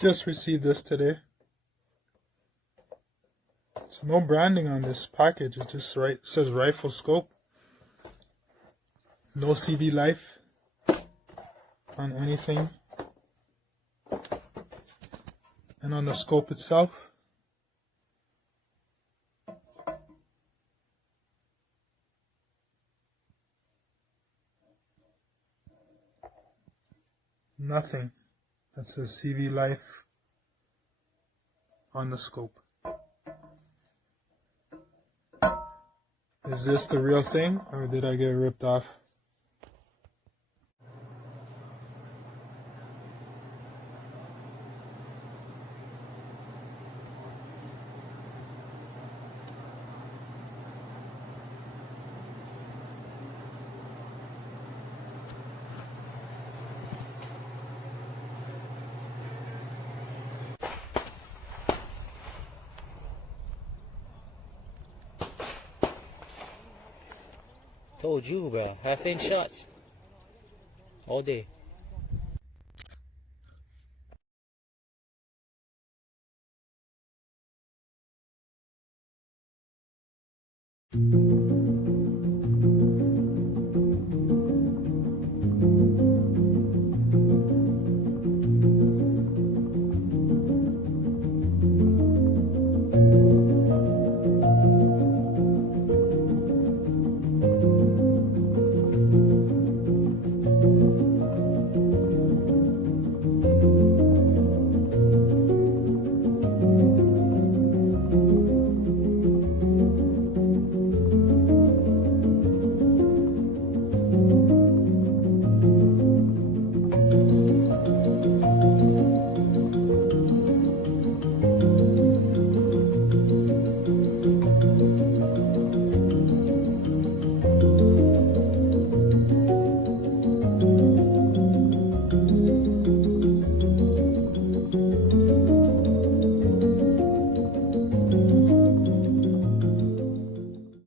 Just received this today. It's no branding on this package. It just says rifle scope. No CVLIFE on anything. And on the scope itself, nothing that says CVLIFE on the scope. Is this the real thing, or did I get ripped off? Told you, bro. Half-inch shots all day.